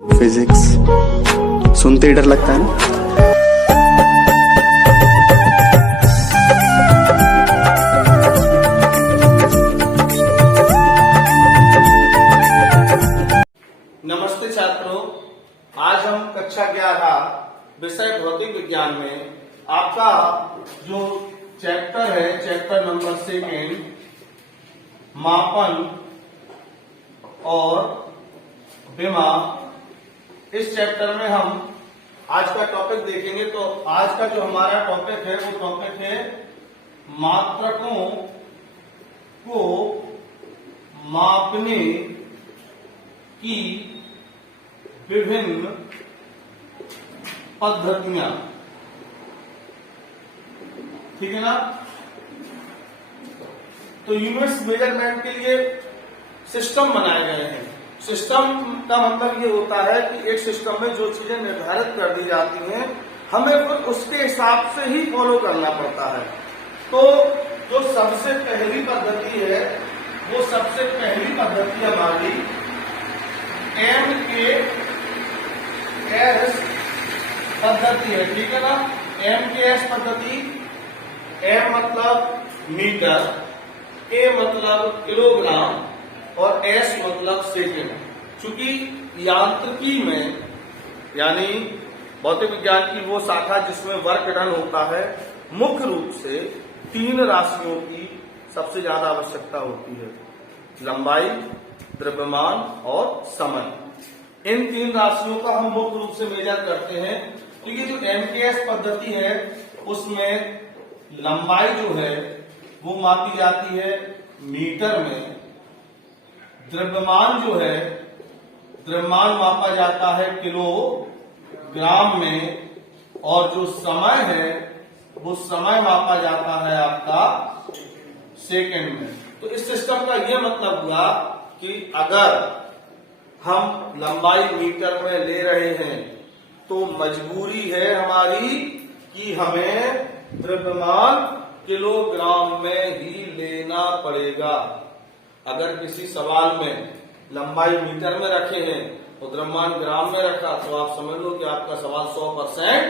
Physics सुनते ही डर लगता है ना। नमस्ते छात्रों, आज हम कक्षा 11 विषय भौतिक विज्ञान में आपका जो चैप्टर है, चैप्टर नंबर 2 मापन और विमा, इस चैप्टर में हम आज का टॉपिक देखेंगे। तो आज का जो हमारा टॉपिक है वो टॉपिक है मात्रकों को मापने की विभिन्न पद्धतियां। ठीक है ना। तो यूनिट्स मेजरमेंट के लिए सिस्टम बनाए गए हैं। सिस्टम का मतलब ये होता है कि एक सिस्टम में जो चीजें निर्धारित कर दी जाती हैं हमें फिर उसके हिसाब से ही फॉलो करना पड़ता है। तो जो सबसे पहली पद्धति है वो सबसे पहली पद्धति हमारी MKS पद्धति है। ठीक है ना। MKS पद्धति, M मतलब मीटर, K मतलब किलोग्राम और S मतलब सेकेंड। चूंकि यांत्रिकी में यानी भौतिक विज्ञान की वो शाखा जिसमें वर्क डन होता है, मुख्य रूप से 3 राशियों की सबसे ज्यादा आवश्यकता होती है: लंबाई, द्रव्यमान और समय। इन 3 राशियों का हम मुख्य रूप से मेजर करते हैं। तो ये जो MKS पद्धति है उसमें लंबाई जो है वो मापी जाती है मीटर में, द्रव्यमान जो है द्रव्यमान मापा जाता है किलोग्राम में, और जो समय है वो समय मापा जाता है आपका सेकंड में। तो इस सिस्टम का यह मतलब हुआ कि अगर हम लंबाई मीटर में ले रहे हैं तो मजबूरी है हमारी कि हमें द्रव्यमान किलोग्राम में ही लेना पड़ेगा। अगर किसी सवाल में लंबाई मीटर में रखे हैं और द्रव्यमान ग्राम में रखा तो आप समझ लो कि आपका सवाल 100%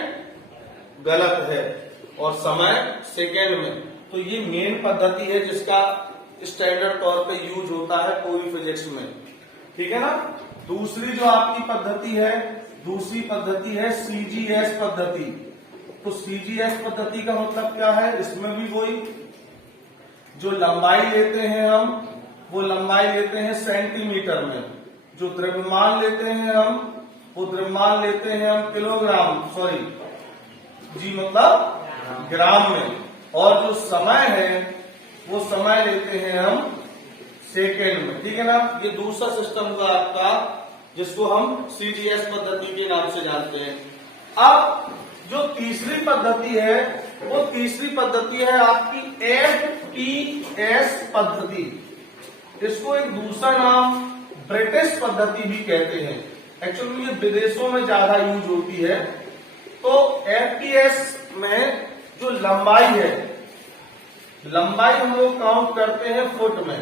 गलत है, और समय सेकेंड में। तो ये मेन पद्धति है जिसका स्टैंडर्ड तौर पे यूज होता है कोई फिजिक्स में। ठीक है ना। दूसरी जो आपकी पद्धति है, दूसरी पद्धति है CGS पद्धति। तो CGS पद्धति का मतलब क्या है? इसमें भी वही जो लंबाई लेते हैं हम वो लंबाई लेते हैं सेंटीमीटर में, जो द्रव्यमान लेते हैं हम वो द्रव्यमान लेते हैं हम किलोग्राम, जी मतलब ग्राम में, और जो समय है वो समय लेते हैं हम सेकेंड में। ठीक है ना। ये दूसरा सिस्टम हुआ आपका जिसको हम CGS पद्धति के नाम से जानते हैं। अब जो तीसरी पद्धति है वो तीसरी पद्धति है आपकी FPS पद्धति। इसको एक दूसरा नाम ब्रिटिश पद्धति भी कहते हैं। एक्चुअली ये विदेशों में ज्यादा यूज होती है। तो FPS में जो लंबाई है, लंबाई हम लोग काउंट करते हैं फुट में।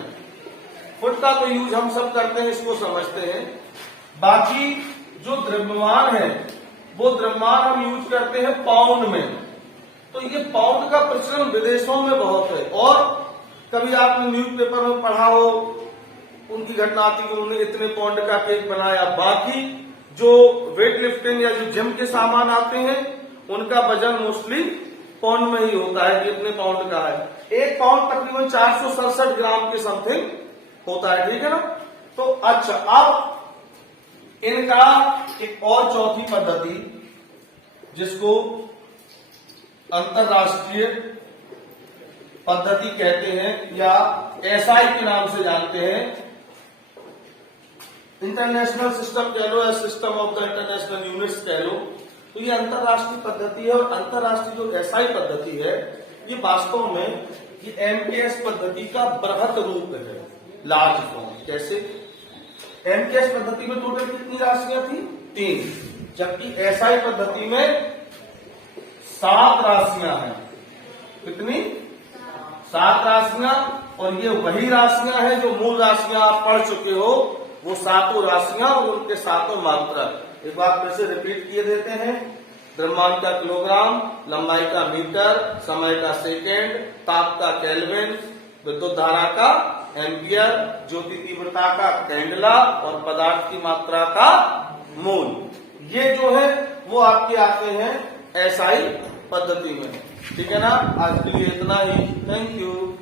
फुट का तो यूज हम सब करते हैं, इसको समझते हैं। बाकी जो द्रव्यमान है वो द्रव्यमान हम यूज करते हैं पाउंड में। तो ये पाउंड का प्रचलन विदेशों में बहुत है, और कभी आपने न्यूज़पेपर में पढ़ा हो, उनकी घटना आती है उन्होंने इतने पाउंड का केक बनाया। बाकी जो वेट लिफ्टिंग या जो जिम के सामान आते हैं उनका वजन मोस्टली पाउंड में ही होता है कि इतने पाउंड का है। 1 पाउंड तकरीबन 467 ग्राम के समथिंग होता है। ठीक है ना। तो अच्छा, अब इनका एक और चौथी पद्धति जिसको अंतरराष्ट्रीय पद्धति कहते हैं या SI के नाम से जानते हैं, इंटरनेशनल सिस्टम कह लो या system of the international units कह लो। तो ये अंतरराष्ट्रीय पद्धति है, और अंतरराष्ट्रीय जो SI पद्धति है ये वास्तव में ये MKS पद्धति का बृहत रूप है, लार्ज फॉर्म। कैसे? MKS पद्धति में टोटल कितनी राशियां थी? 3, जबकि SI पद्धति में 7 राशियां हैं। कितनी? 7 राशियां। और ये वही राशियां हैं जो मूल राशियां आप पढ़ चुके हो, वो सातों राशियां और उनके सातों मात्रा। एक बार फिर से रिपीट किए देते हैं। द्रव्यमान का किलोग्राम, लंबाई का मीटर, समय का सेकेंड, ताप का केल्विन, विद्युत धारा का एम्पियर, ज्योति तीव्रता का कैंडला और पदार्थ की मात्रा का मोल। ये जो है वो आपके आते हैं एसआई पद्धति में। ठीक है ना। आज के लिए इतना ही। Thank you.